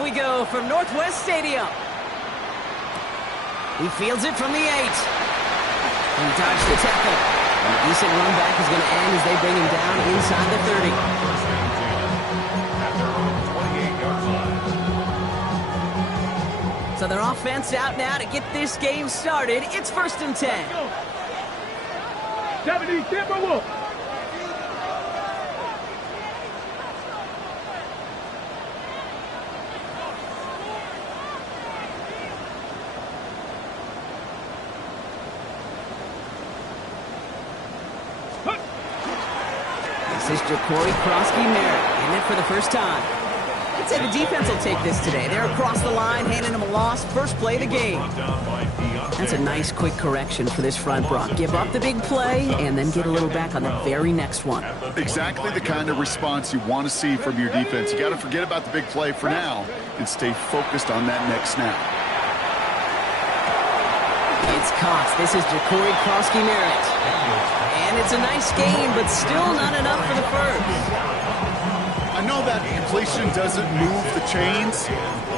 We go from Northwest Stadium. He fields it from the 8. He dodged the tackle. And a decent run back is going to end as they bring him down inside the 30. So their offense out now to get this game started. It's 1st and 10. 70 Timberwolves. This is Ja'Cory Krosky-Merritt in it for the first time. I'd say the defense will take this today. They're across the line, handing him a loss. First play of the game. That's a nice quick correction for this front, Brock. Give up the big play and then get a little back on the very next one. Exactly the kind of response you want to see from your defense. You got to forget about the big play for now and stay focused on that next snap. It's caught. This is Ja'Cory Krosky-Merritt. And it's a nice gain, but still not enough for the first. I know that completion doesn't move the chains.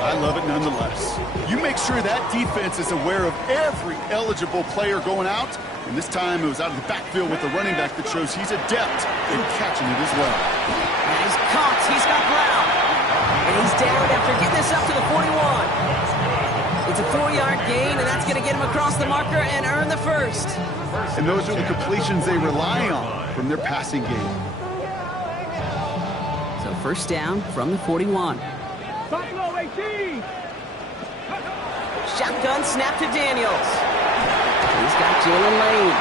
I love it nonetheless. You make sure that defense is aware of every eligible player going out. And this time it was out of the backfield with the running back that shows he's adept in catching it as well. And he's caught. He's got Brown. And he's down after getting this up to the 41. It's a 4-yard gain, and that's going to get him across the marker and earn the first. And those are the completions they rely on from their passing game. So first down from the 41. Buffalo 18. Shotgun snap to Daniels. He's got Jalen Lane.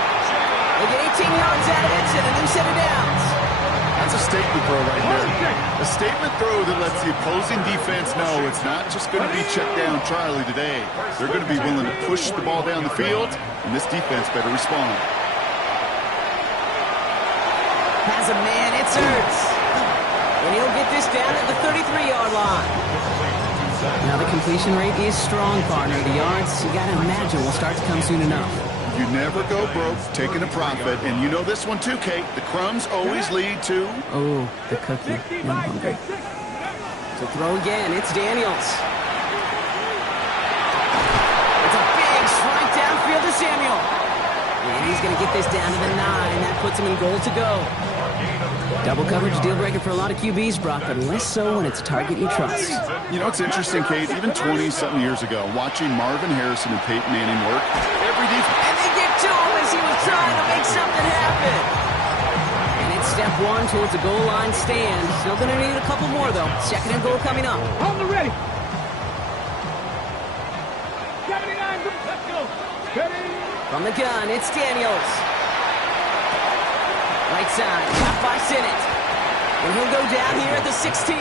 They get 18 yards out of it and a new set of downs. That's a statement throw right there. A statement throw that lets the opposing defense know it's not just going to be check down Charlie today. They're going to be willing to push the ball down the field, and this defense better respond. Has a man, it's Ertz. And he'll get this down at the 33-yard line. Now the completion rate is strong, partner. The yards, you got to imagine, will start to come soon enough. You never go broke taking a profit, and you know this one too, Kate. The crumbs always lead to... Oh, the cookie. I'm hungry. So throw again. It's Daniels. It's a big strike downfield to Samuel. And he's going to get this down to the 9. That puts him in goal to go. Double coverage deal breaker for a lot of QBs, Brock, but less so when it's a target you trust. You know, it's interesting, Kate. Even 20-something years ago, watching Marvin Harrison and Peyton Manning work, every defense... And they get to him as he was trying to make something happen. And it's step 1 towards a goal line stand. Still going to need a couple more, though. 2nd and goal coming up. Hold the ready. 79, let's go. Ready. From the gun, it's Daniels. Right side, caught by Sinnott. And he'll go down here at the 16.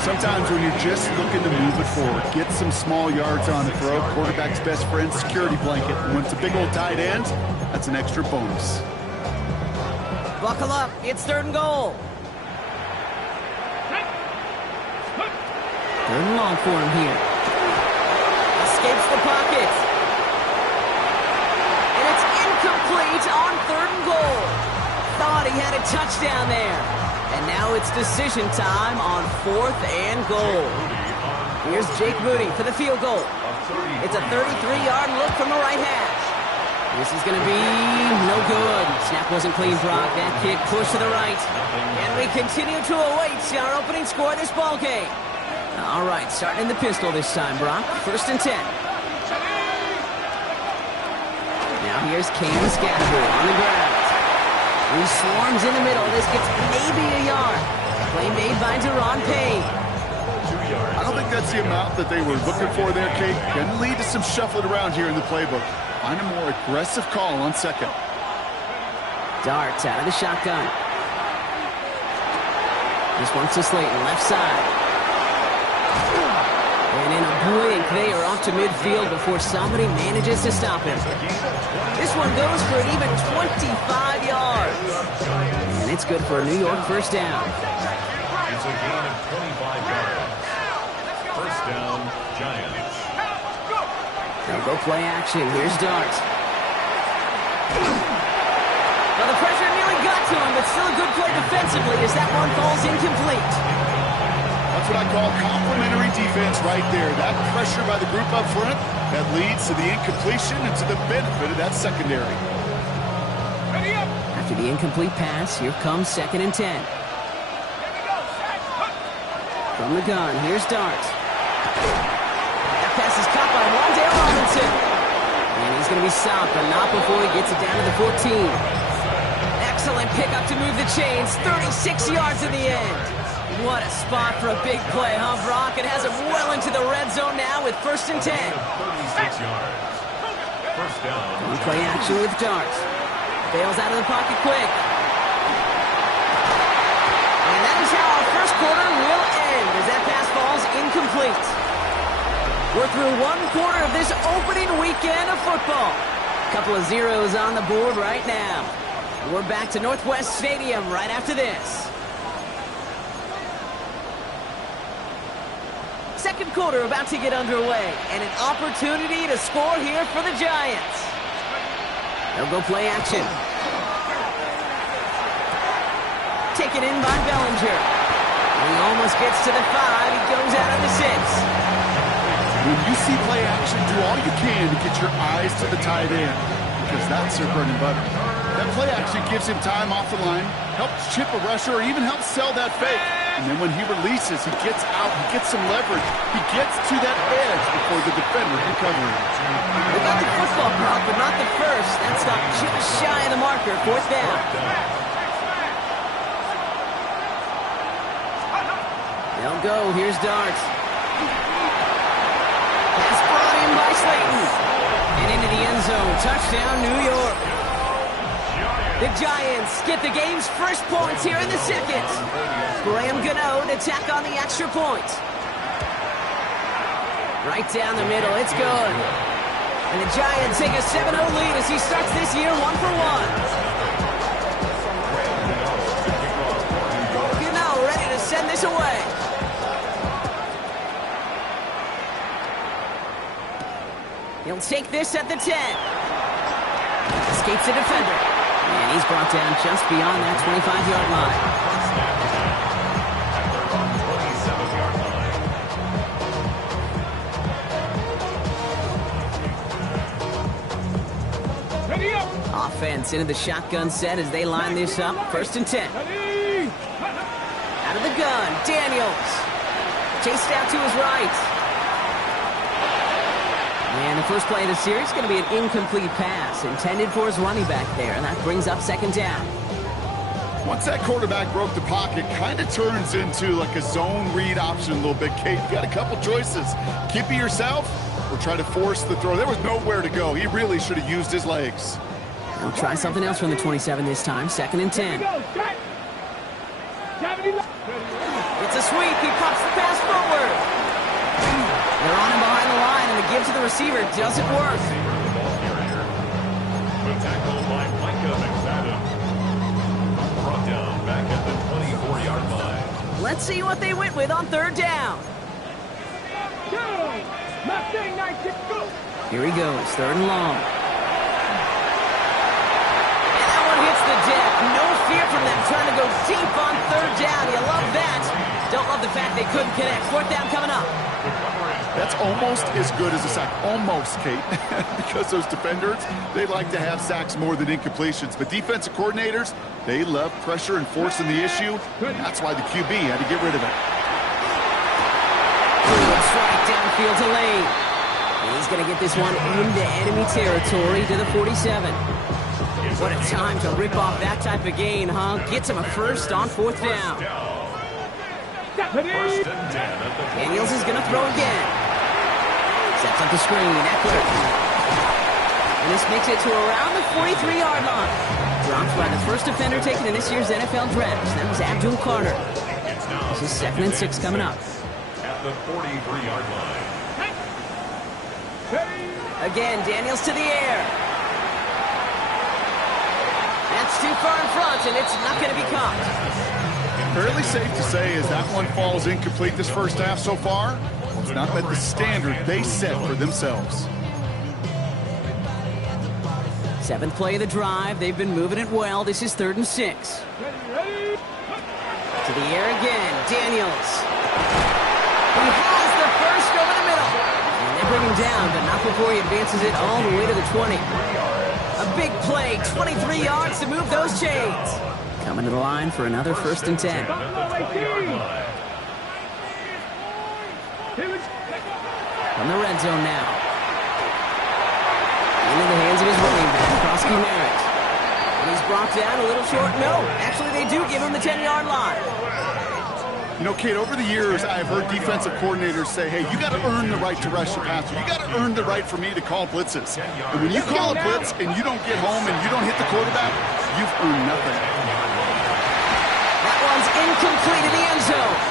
Sometimes when you're just looking to move it forward, get some small yards on the throw, quarterback's best friend, security blanket. And when it's a big old tight end, that's an extra bonus. Buckle up, it's 3rd and goal. 3rd and long for him here. Escapes the pocket. And it's incomplete on 3rd and goal. Thought he had a touchdown there. And now it's decision time on 4th and goal. Here's Jake Moody for the field goal. It's a 33-yard look from the right hash. This is going to be no good. Snap wasn't clean, Brock. That kick pushed to the right. And we continue to await our opening score of this ball game. All right, starting in the pistol this time, Brock. 1st and 10. Now here's Cam Scattergood on the ground. He swarms in the middle. This gets maybe a yard. Play made by Deron Payne. I don't think that's the amount that they were looking for there, Kate. Going to lead to some shuffling around here in the playbook. Find a more aggressive call on 2nd. Darts out of the shotgun. This one's to Slayton, left side. And in a blink, they are off to midfield before somebody manages to stop him. This one goes for an even 25 yards. And it's good for a New York first down. It's a gain of 25 yards. First down, Giants. Now go play action. Here's Dart. Well, the pressure nearly got to him, but still a good play defensively as that one falls incomplete. I'll That's what I call complementary defense right there. That pressure by the group up front, that leads to the incompletion and to the benefit of that secondary. After the incomplete pass, here comes 2nd and 10. From the gun, here's Darts. That pass is caught by Wan'Dale Robinson. And he's going to be stopped, but not before he gets it down to the 14. Excellent pickup to move the chains. 36 yards in the end. What a spot for a big play, huh, Brock? It has him well into the red zone now with 1st and 10. 36 yards. First down. On play action with Darts. Bails out of the pocket quick. And that is how our first quarter will end as that pass falls incomplete. We're through one quarter of this opening weekend of football. Couple of zeros on the board right now. We're back to Northwest Stadium right after this. Second quarter about to get underway, and an opportunity to score here for the Giants. They'll go play action. Taken in by Bellinger. He almost gets to the 5. He goes out of the 6. When you see play action, do all you can to get your eyes to the tight end, because that's their bread and butter. That play action gives him time off the line, helps chip a rusher, or even helps sell that fake. And then when he releases, he gets out, he gets some leverage. He gets to that edge before the defender can cover him. They got the football block, but not the first. That stopped just shy of the marker. 4th down. They'll go. Here's Darts. Pass brought in by Slayton. And into the end zone. Touchdown, New York. The Giants get the game's first points here in the second. Graham Gano to tack on the extra point. Right down the middle. It's good. And the Giants take a 7-0 lead as he starts this year 1 for 1. Gano ready to send this away. He'll take this at the 10. Escapes the defender. And he's brought down just beyond that 25-yard line. Offense into the shotgun set as they line this up. 1st and 10. Out of the gun, Daniels. Chased out to his right. And the first play of the series is going to be an incomplete pass intended for his running back there, and that brings up 2nd down. Once that quarterback broke the pocket, kind of turns into like a zone read option a little bit, Kate. You got a couple choices. Keep it yourself or try to force the throw. There was nowhere to go. He really should have used his legs. We'll try something else from the 27 this time. 2nd and 10. It's a sweep. He pops the pass forward. They're on him behind the line, and the give to the receiver doesn't work. The tackle by Micah McFadden. Brought down back at the 24-yard line. Let's see what they went with on 3rd down. Here he goes, 3rd and long. And that one hits the deck. No fear from them trying to go deep on 3rd down. You love that. Don't love the fact they couldn't connect. 4th down coming up. That's almost as good as a sack. Almost, Kate. Because those defenders, they like to have sacks more than incompletions. But defensive coordinators, they love pressure and forcing the issue. That's why the QB had to get rid of it. Looks right downfield to Lane. He's going to get this one into enemy territory to the 47. What a time to rip off that type of gain, huh? Gets him a first on 4th down. Daniels is going to throw again. Sets up the screen. Eckler. And this makes it to around the 43-yard line. Dropped by the first defender taken in this year's NFL draft. That was Abdul Carter. This is 2nd and 6 coming up. At the 43-yard line. Again, Daniels to the air. That's too far in front, and it's not going to be caught. Fairly safe to say as that one falls incomplete this first half so far, it's not met the standard they set for themselves. 7th play of the drive. They've been moving it well. This is 3rd and 6. To the air again. Daniels. him down, but not before he advances it all the way to the 20. A big play, 23 yards to move those chains. Coming to the line for another 1st and 10. From the red zone now. Into the hands of his running back, Krosky Merritt. And he's brought down a little short. No, actually they do give him the 10-yard line. You know, Kate, over the years, I've heard defensive coordinators say, hey, you got to earn the right to rush the passer. You got to earn the right for me to call blitzes. And when you call a blitz and you don't get home and you don't hit the quarterback, you've earned nothing. That one's incomplete in the end zone.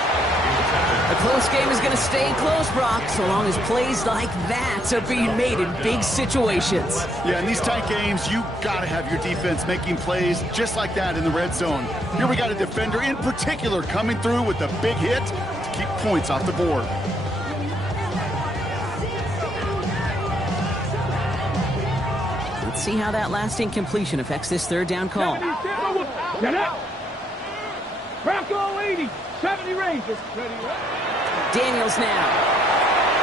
A close game is going to stay close, Brock, so long as plays like that are being made in big situations. Yeah, in these tight games, you got to have your defense making plays just like that in the red zone. Here we got a defender in particular coming through with a big hit to keep points off the board. Let's see how that last incompletion affects this 3rd down call. Bronco 80, 70 Rangers. Daniels now.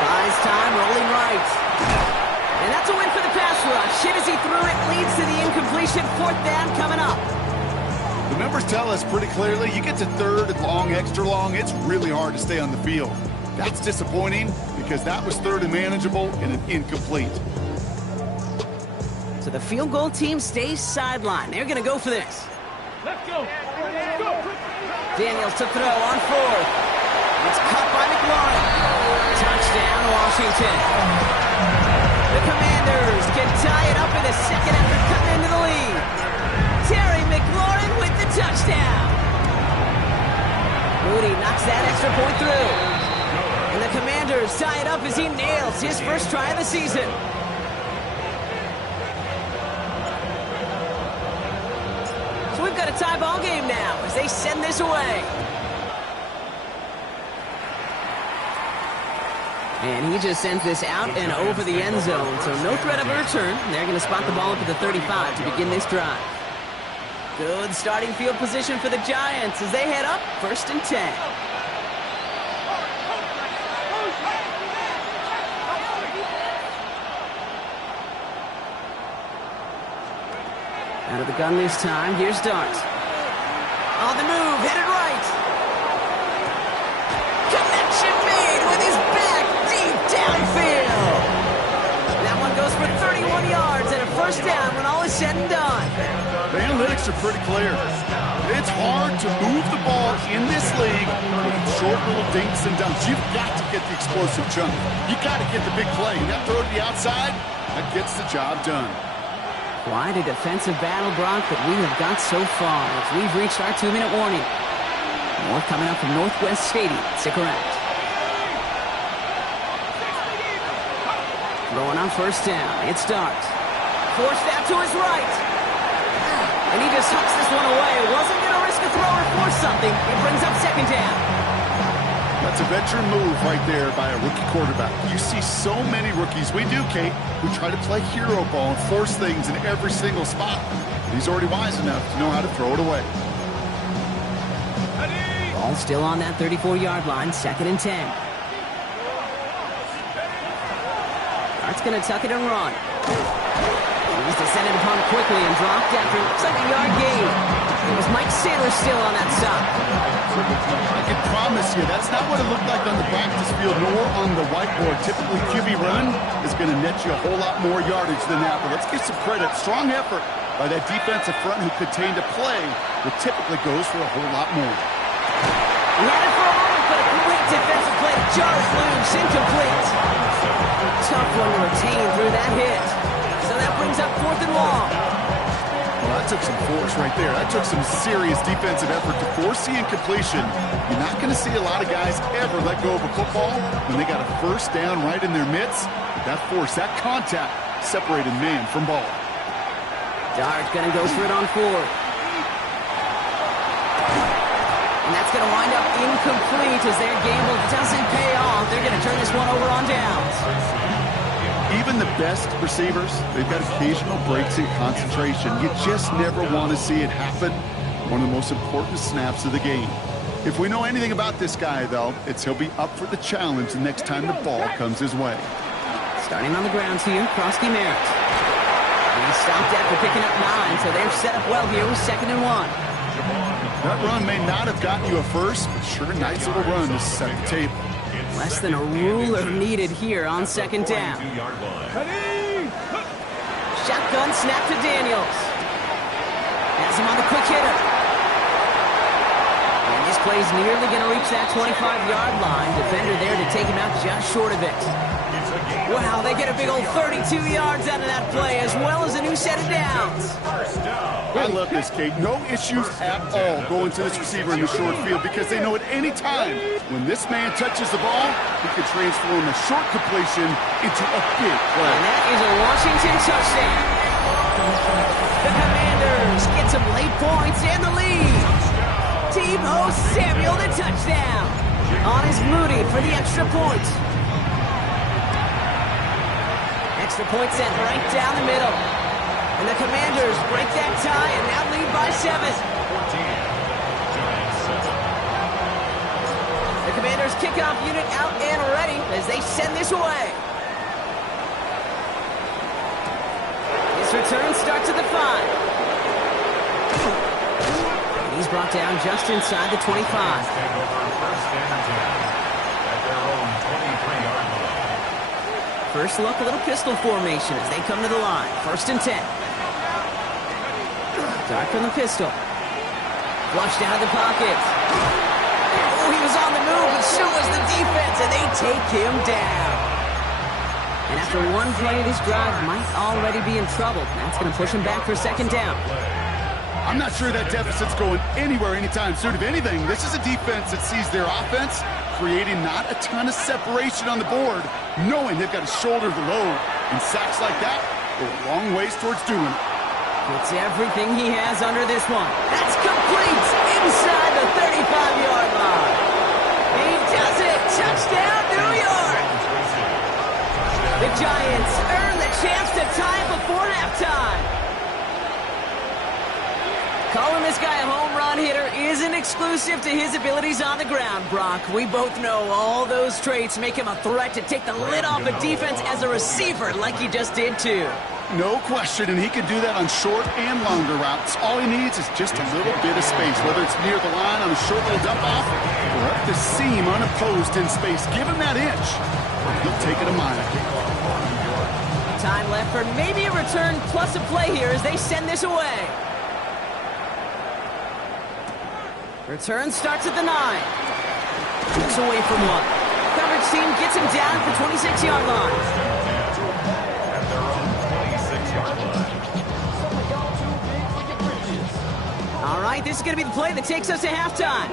Buys time, rolling right. And that's a win for the pass rush. Hit as he threw it, leads to the incompletion. 4th down coming up. The numbers tell us pretty clearly, you get to 3rd and long, extra long, it's really hard to stay on the field. That's disappointing because that was 3rd and manageable and an incomplete. So the field goal team stays sidelined. They're going to go for this. Let's go. Let's go. Daniels to throw on 4th. It's cut by McLaurin. Touchdown, Washington. The Commanders can tie it up in a second after cutting into the lead. Terry McLaurin with the touchdown. Moody knocks that extra point through. And the Commanders tie it up as he nails his first try of the season. So we've got a tie ball game now as they send this away. And he just sends this out and over the end zone, so no threat of a return. They're going to spot the ball up at the 35 to begin this drive. Good starting field position for the Giants as they head up 1st and 10. Out of the gun this time, here's Dart. On the move, headed right. Connection made with his back deep downfield. That one goes for 31 yards and a 1st down when all is said and done. The analytics are pretty clear. It's hard to move the ball in this league with short little dinks and dumps. You've got to get the explosive chunk. You've got to get the big play. And that throw to the outside, that gets the job done. Quite a defensive battle, Brock, that we have got so far as we've reached our 2-minute warning. More coming up from Northwest Stadium. Stick around. Going on 1st down. It's Dart. Forced out to his right. And he just hucks this one away. Wasn't going to risk a throw or force something. It brings up 2nd down. That's a veteran move right there by a rookie quarterback. You see so many rookies, we do, Kate, who try to play hero ball and force things in every single spot. He's already wise enough to know how to throw it away. Ball still on that 34-yard line, 2nd and 10. Dart's going to tuck it and run. He's descended upon quickly and dropped after it looks like a yard gain. It was Mike Saylor still on that stop. I can promise you, that's not what it looked like on the practice field nor on the whiteboard. Typically, QB run is going to net you a whole lot more yardage than that. But let's give some credit. Strong effort by that defensive front who contained a play that typically goes for a whole lot more. He had it for a moment, but a great defensive play to Charles loose, incomplete. Tough one to retain through that hit. So that brings up 4th and long. Well, that took some force right there. That took some serious defensive effort to force the incompletion. You're not going to see a lot of guys ever let go of a football when they got a 1st down right in their midst. But that force, that contact, separated man from ball. Dart's going to go for it on 4th. And that's going to wind up incomplete as their gamble doesn't pay off. They're going to turn this one over on downs. Even the best receivers, they've got occasional breaks in concentration. You just never want to see it happen. One of the most important snaps of the game. If we know anything about this guy, though, it's he'll be up for the challenge the next time the ball comes his way. Starting on the grounds here, Krosky Merritt. He stopped after picking up 9, so they're set up well here with 2nd and 1. That run may not have gotten you a first, but sure, nice little run to set the table. Less than a ruler needed here on 2nd down. Shotgun snap to Daniels. Has him on the quick hitter. And this play's nearly going to reach that 25-yard line. Defender there to take him out just short of it. Wow, they get a big old 32 yards out of that play, as well as a new set of downs. I love this, Kate. No issues at all going to this receiver in the short field because they know at any time when this man touches the ball, he can transform a short completion into a big play. And that is a Washington touchdown. The Commanders get some late points and the lead. Deebo Samuel, the touchdown. On is Moody for the extra point. Extra point sent right down the middle. And the Commanders break that tie and now lead by 7. The Commanders kickoff unit out and ready as they send this away. This return starts at the 5. He's brought down just inside the 25. First look, a little pistol formation as they come to the line. 1st and 10. Dart from the pistol. Flushed out of the pocket. Oh, he was on the move, but so was the defense, and they take him down. And after one play, this drive might already be in trouble. That's going to push him back for 2nd down. I'm not sure that deficit's going anywhere anytime soon. If anything, this is a defense that sees their offense creating not a ton of separation on the board, knowing they've got to shoulder the load. And sacks like that go a long ways towards doing it. Puts everything he has under this one. That's complete inside the 35-yard line. He does it. Touchdown, New York. The Giants earn the chance to tie before halftime. Calling this guy a home run hitter isn't exclusive to his abilities on the ground, Brock. We both know all those traits make him a threat to take the lid off a defense as a receiver like he just did too. No question, and he can do that on short and longer routes. All he needs is just a little bit of space, whether it's near the line on a short little dump-off or up the seam unopposed in space. Give him that inch, or he'll take it a mile. Time left for maybe a return plus a play here as they send this away. Return starts at the 9. Looks away from 1. Coverage team gets him down at the 26-yard line. All right, this is going to be the play that takes us to halftime.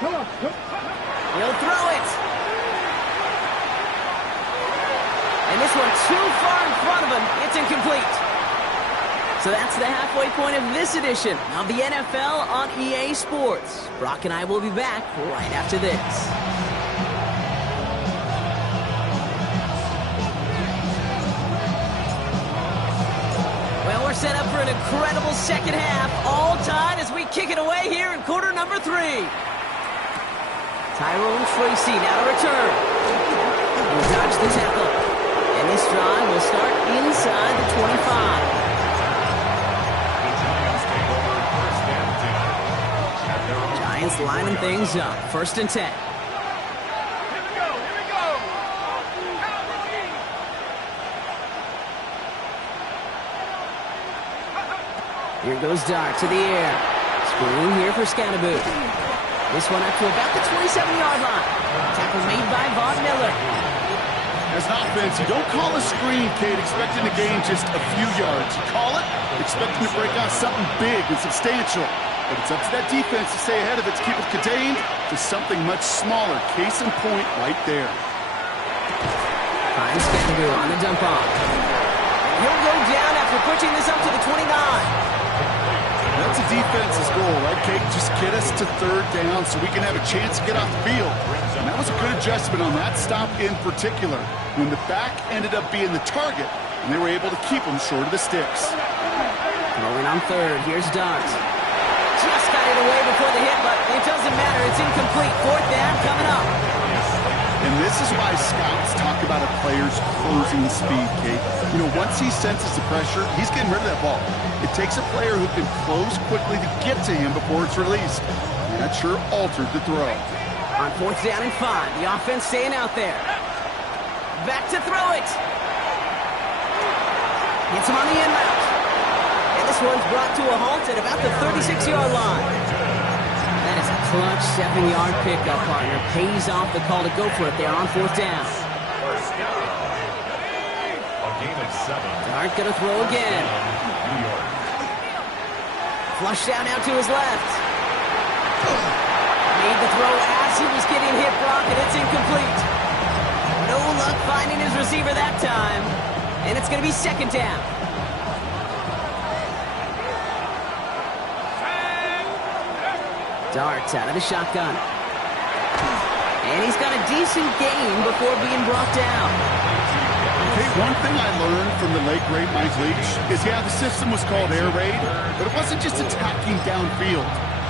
He'll throw it. And this one too far in front of him. It's incomplete. So that's the halfway point of this edition of the NFL on EA Sports. Brock and I will be back right after this. Well, we're set up for an incredible second half, all tied as we kick it away here in quarter number 3. Tyrone Tracy now to return. He'll dodge the tackle. And this drive will start inside the 25. Giants lining things up. 1st and 10. Here goes Dart to the air. Screen here for Scatterboo. This one up to about the 27-yard line. Tackle made by Von Miller. As an offense, you don't call a screen, Kate, expecting to gain just a few yards. You call it expecting to break out something big and substantial. But it's up to that defense to stay ahead of it, to keep it contained to something much smaller. Case in point right there. Finds Scatterboo on the dump off. He'll go down after pushing this up to the 29. That's a defense's goal, right, Kate? Just get us to 3rd down so we can have a chance to get off the field. And that was a good adjustment on that stop in particular, when the back ended up being the target, and they were able to keep him short of the sticks. Rolling on 3rd. Here's Dart. Just got it away before the hit, but it doesn't matter. It's incomplete. 4th down coming up. And this is why scouts talk about a player's closing speed, Kate. You know, once he senses the pressure, he's getting rid of that ball. It takes a player who can close quickly to get to him before it's released. And that sure altered the throw. On 4th down and 5, the offense staying out there. Back to throw it. Hits him on the end route. And this one's brought to a halt at about the 36-yard line. That is a clutch 7-yard pickup, partner. Pays off the call to go for it there on 4th down. First down. A gain of 7. Dart gonna throw again. New York. Flush down out to his left. Made the throw as he was getting hit, Brock, and it's incomplete. No luck finding his receiver that time. And it's gonna be 2nd down. Darts out of the shotgun. And he's got a decent gain before being brought down. Okay, one thing I learned from the late, great Mike Leach is, yeah, the system was called air raid, but it wasn't just attacking downfield.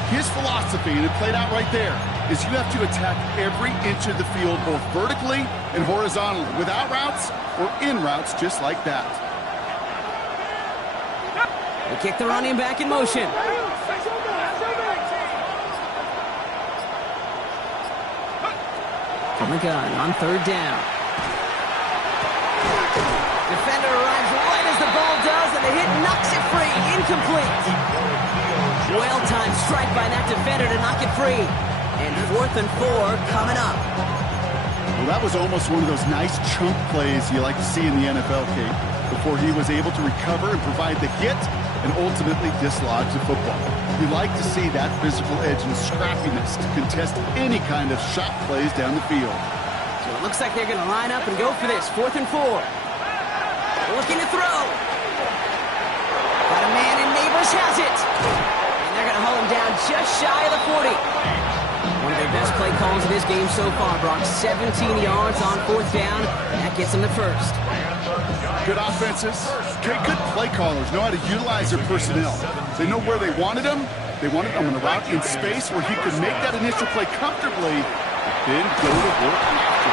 His philosophy, and it played out right there, is you have to attack every inch of the field, both vertically and horizontally, without routes or in routes just like that. They kick the running back in motion. From the gun on 3rd down. Defender arrives right as the ball does, and the hit knocks it free. Incomplete. Well-timed strike by that defender to knock it free. And 4th and 4 coming up. Well, that was almost one of those nice chunk plays you like to see in the NFL, Kate, before he was able to recover and provide the hit and ultimately dislodge the football. You like to see that physical edge and scrappiness to contest any kind of shot plays down the field. So it looks like they're going to line up and go for this. 4th and 4. Looking to throw. Got a man, and Neighbors has it. And they're going to haul him down just shy of the 40. One of their best play calls of this game so far, Brock. 17 yards on 4th down. That gets them the first. Good offenses. Okay, good play callers know how to utilize their personnel. They know where they wanted them. They wanted them on a route in space where he could make that initial play comfortably, but then go to work after.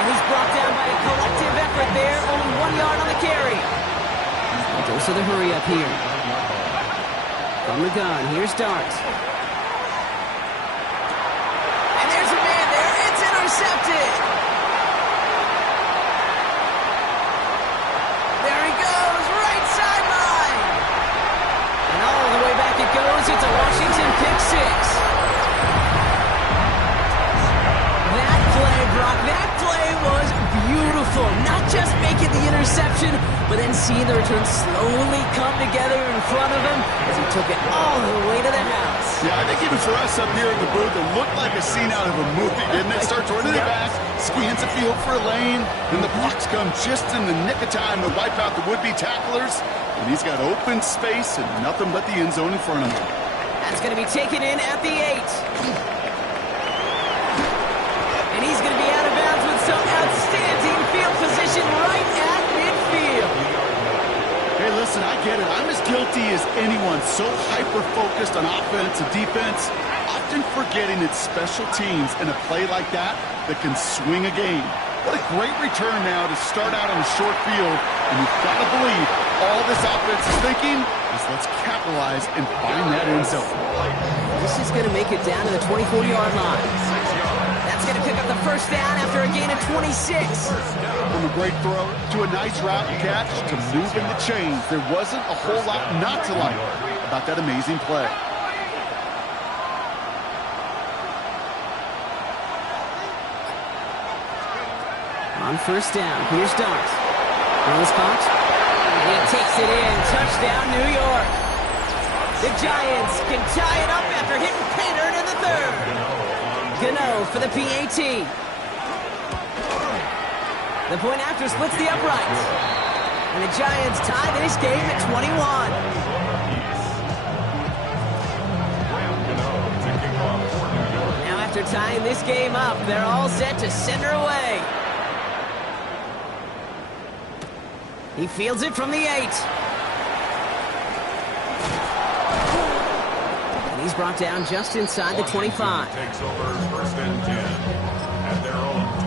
And he's brought down by a collective effort there. Only 1 yard on the carry. Goes to the hurry up here. From the gun, here's Darts. And there's a man there. It's intercepted. There he goes, right sideline. And all the way back it goes. It's a Washington pick 6. That play, Brock, that play was beautiful. Not just making the interception, but then seeing the return slowly come together in front of him as he took it all the way to the house. Yeah, I think even for us up here in the booth, it looked like a scene out of a movie, didn't it? Starts running it back, scans the field for a lane, and the blocks come just in the nick of time to wipe out the would-be tacklers. And he's got open space and nothing but the end zone in front of him. That's going to be taken in at the 8. And he's going to be out of bounds with some outstanding field position right at midfield. Hey, listen, I get it. I'm as guilty as anyone. So hyper-focused on offense and defense, often forgetting it's special teams in a play like that can swing a game. What a great return now to start out on a short field. And you've got to believe all this offense is thinking is let's capitalize and find that end zone. This is going to make it down to the 24-yard line. That's going to pick up the first down after a gain of 26. From a great throw to a nice route catch to moving the chains, there wasn't a whole lot not to like about that amazing play. On first down, here's Dart. Throws caught. He takes it in. Touchdown, New York. The Giants can tie it up after hitting Painter in the 3rd. Gano for the PAT. The point after splits the uprights. And the Giants tie this game at 21. Now after tying this game up, they're all set to send her away. He fields it from the 8. And he's brought down just inside the 25. Takes over 1st and 10 at their own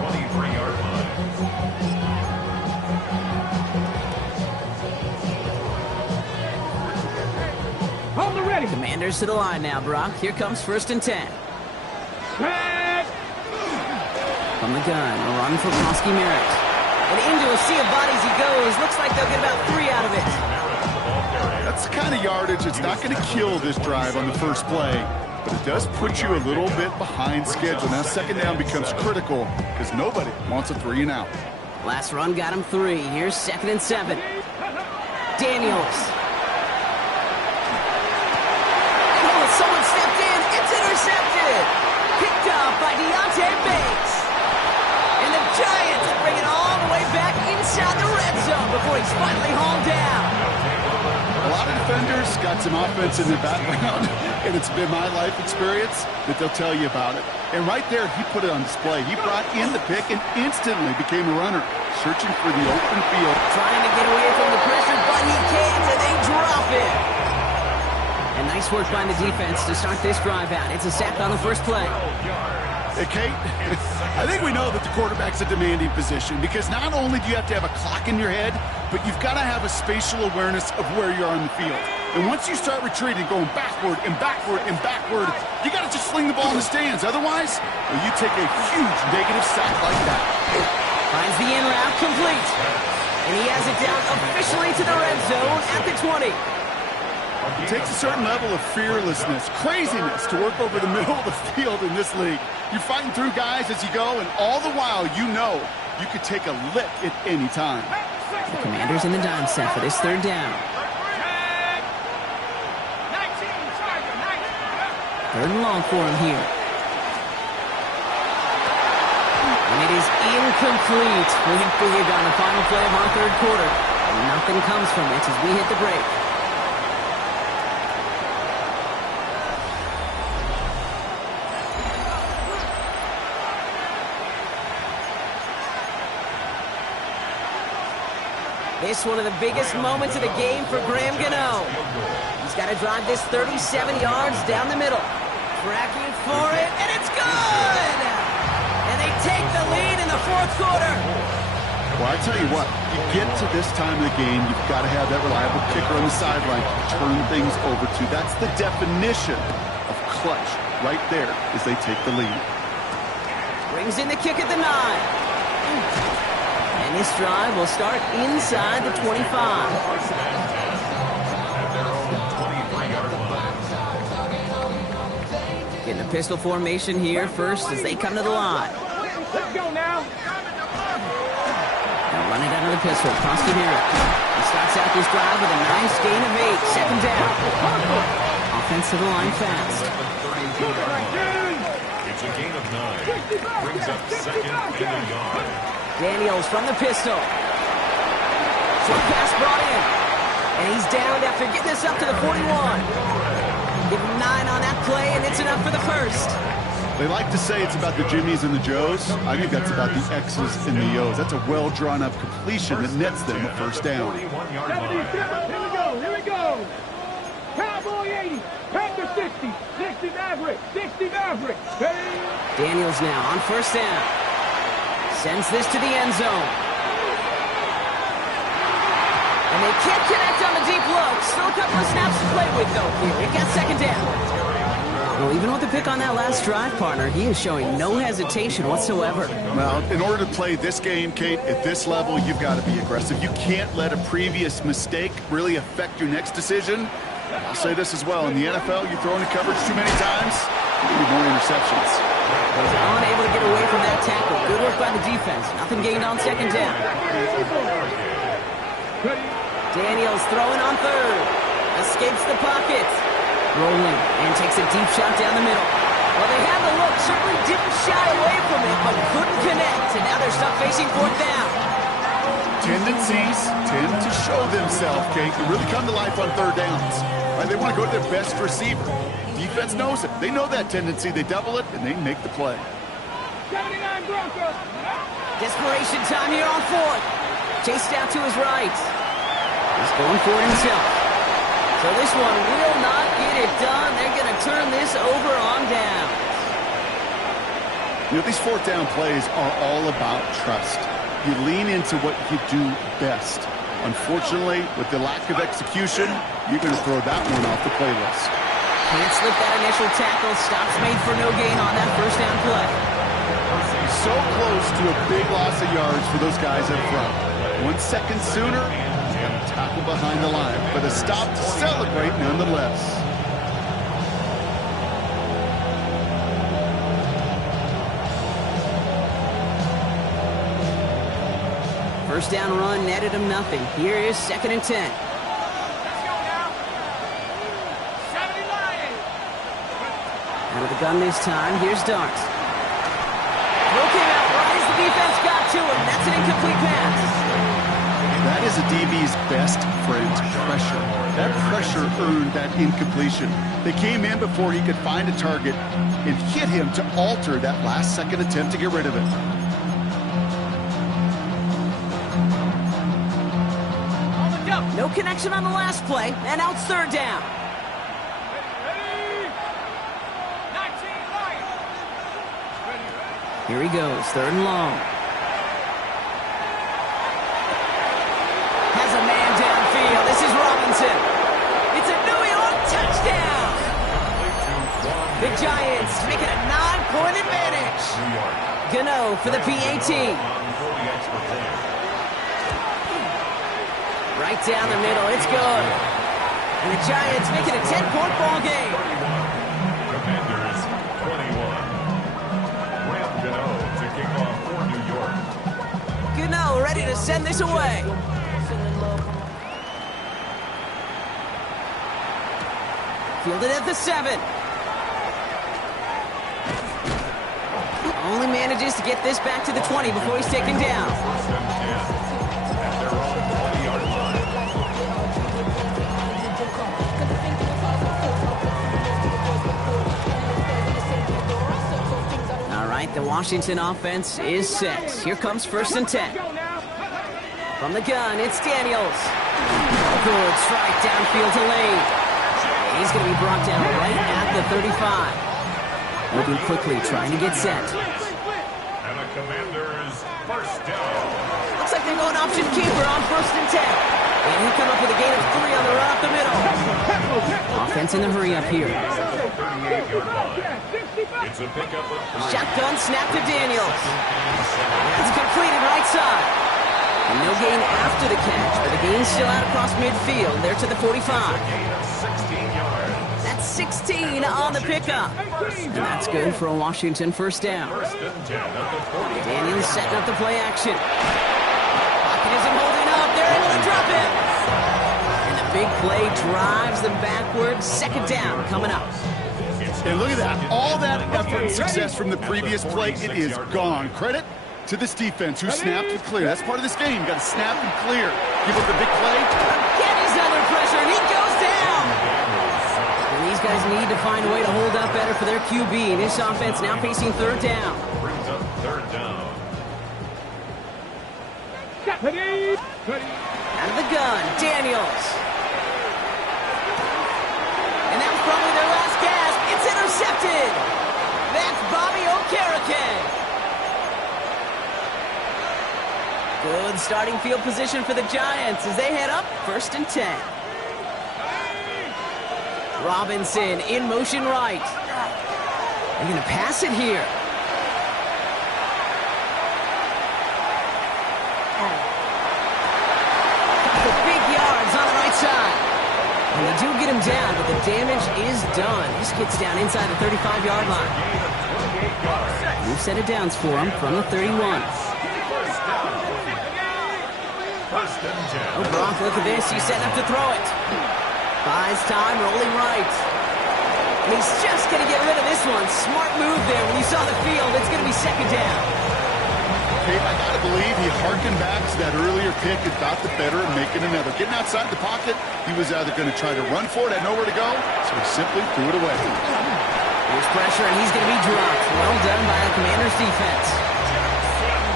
Commanders to the line now, Brock. Here comes 1st and 10. Pass. From the gun, a run for Koski Merritt. And into a sea of bodies he goes. Looks like they'll get about 3 out of it. That's the kind of yardage that's not going to kill this drive on the first play, but it does put you a little bit behind schedule. Now 2nd down becomes critical because nobody wants a 3 and out. Last run got him 3. Here's 2nd and 7. Daniels. Oh, someone stepped in. It's intercepted. Picked up by Deontay Banks. And the Giants bring it all the way back inside the red zone before he's finally hauled down. A lot of defenders got some offense in their background, and it's been my life experience that they'll tell you about it. And right there, he put it on display. He brought in the pick and instantly became a runner, searching for the open field. Trying to get away from the pressure, but he can't, and they drop it. And nice work by the defense to start this drive out. It's a sack on the first play. Hey, Kate, I think we know that the quarterback's a demanding position because not only do you have to have a clock in your head, but you've got to have a spatial awareness of where you are on the field. And once you start retreating, going backward and backward and backward, you got to just sling the ball in the stands. Otherwise, well, you take a huge negative sack like that. Finds the in route complete. And he has it down officially to the red zone at the 20. It takes a certain level of fearlessness, craziness to work over the middle of the field in this league. You're fighting through guys as you go, and all the while you know you could take a lick at any time. The Commanders in the dime set for this 3rd down. 3rd and long for him here. And it is incomplete. Went big on the final play of our 3rd quarter. And nothing comes from it as we hit the break. This one of the biggest moments of the game for Graham Gano. He's got to drive this 37 yards down the middle. Tracking for it, and it's good! And they take the lead in the 4th quarter. Well, I tell you what, you get to this time of the game, you've got to have that reliable kicker on the sideline to turn things over to. That's the definition of clutch right there as they take the lead. Brings in the kick at the 9. And this drive will start inside the 25. Getting a pistol formation here first as they come to the line. Let's go now. Now run it out of the pistol. Koski Merritt. He starts out this drive with a nice gain of 8. 2nd down. Offense to the line fast. It's a gain of 9. Brings up 2nd and a yard. Daniels from the pistol. Short pass brought in. And he's down after getting this up to the 41. Give him 9 on that play, and it's enough for the 1st. They like to say it's about the Jimmies and the Joes. I think that's about the X's and the O's. That's a well-drawn-up completion that nets them a 1st down. 77. Here we go. Cowboy 80. Panther 60. 60 Maverick. 60 Maverick. Daniels now on 1st down. Sends this to the end zone. And they can't connect on the deep look. Still a couple of snaps to play with, though, here. It got 2nd down. Well, even with the pick on that last drive, partner, he is showing no hesitation whatsoever. Well, in order to play this game, Kate, at this level, you've got to be aggressive. You can't let a previous mistake really affect your next decision. I'll say this as well. In the NFL, you throw into coverage too many times, you need more interceptions. Was unable to get away from that tackle. Good work by the defense. Nothing gained on 2nd down. Daniels throwing on 3rd. Escapes the pocket. Rolling and takes a deep shot down the middle. Well, they had the look. Certainly didn't shy away from it, but couldn't connect. And now they're stuck facing 4th down. Tendencies tend to show themselves, Kate, and really come to life on 3rd downs. Right? They want to go to their best receiver. Defense knows it. They know that tendency. They double it, and they make the play. 79 Broncos. Desperation time here on 4th. Chased out to his right. He's going for it himself. So this one will not get it done. They're going to turn this over on down. You know, these 4th down plays are all about trust. You lean into what you do best. Unfortunately, with the lack of execution, you're going to throw that one off the playlist. Can't slip that initial tackle. Stops made for no gain on that first down play. So close to a big loss of yards for those guys up front. 1 second sooner, got a tackle behind the line, but a stop to celebrate nonetheless. First down run netted him nothing. Here is 2nd and 10. Out of the gun this time. Here's Dart. Throw came out right as the defense got to him. That's an incomplete pass. That is a DB's best friend, pressure. That pressure earned that incompletion. They came in before he could find a target and hit him to alter that last-second attempt to get rid of it. No connection on the last play, and now it's 3rd down. Here he goes, 3rd and long. Has a man downfield. This is Robinson. It's a New York touchdown. The Giants make it a 9-point advantage. Gano for the PAT. Right down the middle, it's good. And the Giants make it a 10-point ball game. Commanders 21. Graham Gano to kick off for New York. Gano ready to send this away. Fielded at the 7. Only manages to get this back to the 20 before he's taken down. First and 10. At their own 20-yard line. All right, the Washington offense is set. Here comes 1st and 10. From the gun, it's Daniels. Good strike downfield to Lane. He's going to be brought down right at the 35. Moving quickly, trying to get set. And the Commanders first down. Looks like they're going option keeper on 1st and 10. And he'll come up with a gain of 3 on the run up the middle. Offense in the hurry up here. 38-yard line. It's a pickup of 3. Shotgun snap to Daniels. It's completed right side. And no gain after the catch, but the gain's still out across midfield. They're to the 45. Gain of 16 yards. That's 16 on the pickup. And that's good for a Washington first down. First and 10 at the 40. Daniels setting up the play action. Pocket isn't holding up. They're able to drop it. And the big play drives them backwards. 2nd down coming up. And look at that. All that effort and success from the previous play, it is gone. Credit to this defense who snapped and cleared. That's part of this game. You got to snap and clear. Give up the big play. Kenny's under pressure, and he goes down. And these guys need to find a way to hold up better for their QB. This offense now facing 3rd down. Brings up 3rd down. Out of the gun, Daniels. And that was probably their last gasp. It's intercepted. That's Bobby Okereke. Good starting field position for the Giants as they head up 1st and 10. Robinson in motion right. They're going to pass it here. The big yards on the right side. And they do get him down, but the damage is done. This gets down inside the 35-yard line. New set of downs for him from the 31. First and 10. Oh, Brock, look at this. He's setting up to throw it. Buys time, rolling right. And he's just going to get rid of this one. Smart move there. When you saw the field, it's going to be 2nd down. Hey, I got to believe he harkened back to that earlier pick and thought the better of making another. Getting outside the pocket, he was either going to try to run for it, had nowhere to go, so he simply threw it away. Here's pressure, and he's going to be dropped. Well done by the Commanders' defense.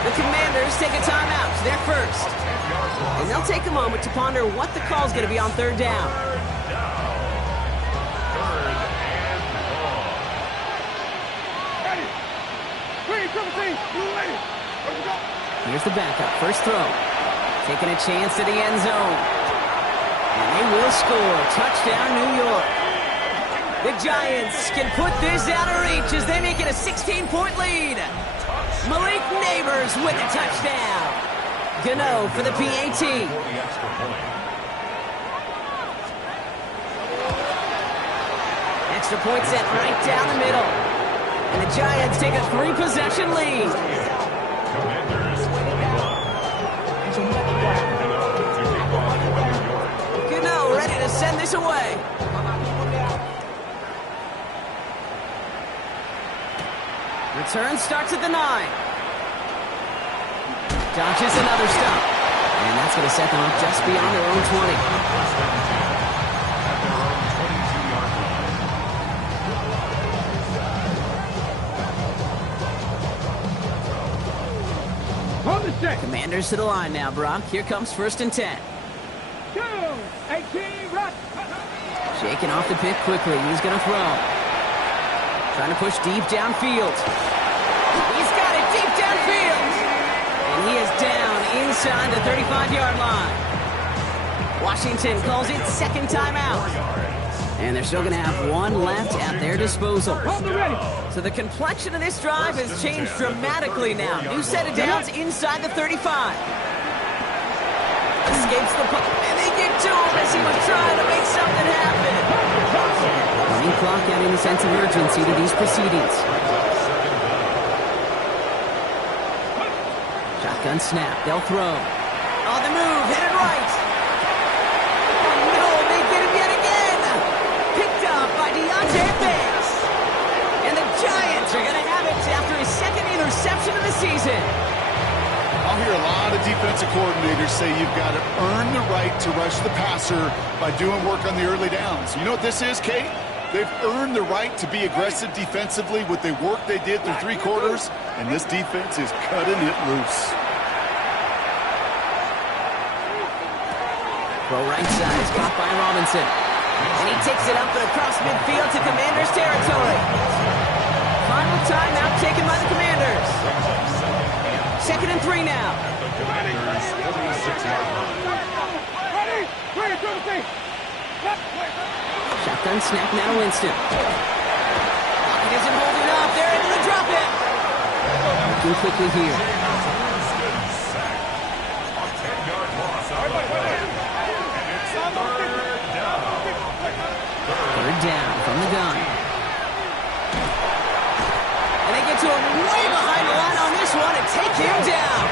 The Commanders take a timeout. They're first. And they'll take a moment to ponder what the call is going to be on 3rd down. Here's the backup. First throw. Taking a chance to the end zone. And they will score. Touchdown, New York. The Giants can put this out of reach as they make it a 16-point lead. Malik Neighbors with the touchdown. Gano for the PAT. Extra point set right down the middle. And the Giants take a 3-possession lead. Gano ready to send this away. Return starts at the 9. Dodges another stop. And that's going to set them up just beyond their own 20. On the set. Commanders to the line now, Brock. Here comes 1st and 10. 2, 18, rush. Shaking off the pick quickly. He's going to throw. Trying to push deep downfield. He's got it deep downfield. And he is down inside the 35-yard line. Washington calls it second timeout. And they're still going to have one left at their disposal. So the complexion of this drive has changed dramatically now. New set of downs inside the 35. Escapes the puck. And they get to him as he was trying to make something happen. Running clock adding a sense of urgency to these proceedings. Shotgun snap. They'll throw. On the move. Hit it right. Oh, no. They get him yet again. Picked up by Deontay Banks. And the Giants are going to have it after his second interception of the season. I'll hear a lot of defensive coordinators say you've got to earn the right to rush the passer by doing work on the early downs. You know what this is, Kate? They've earned the right to be aggressive defensively with the work they did through 3 quarters, and this defense is cutting it loose. Throw right side is caught by Robinson. And he takes it up and across midfield to Commanders territory. Final timeout taken by the Commanders. 2nd and 3 now. Shotgun snap now to Winston. Pocket isn't holding up. They're able to drop it. Looking quickly here. Third down from the gun. And they get to him way behind the line on this one and take him down.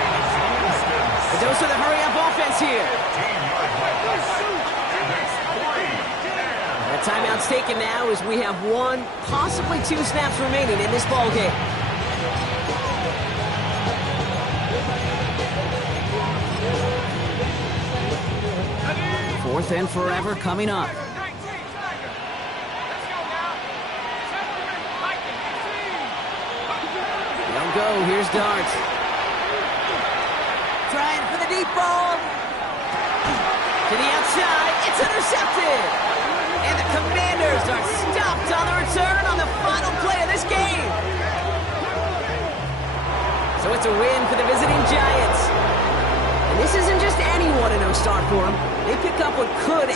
The dose of the hurry-up offense here. The timeout's taken now as we have 1, possibly 2 snaps remaining in this ballgame. 4th and forever coming up. They'll go. Here's Darts. Trying for the deep ball. To the outside. It's intercepted. And the Commanders are stopped on the return on the final play of this game. So it's a win for the visiting Giants. And this isn't just any 1-0 start for them. They pick up what could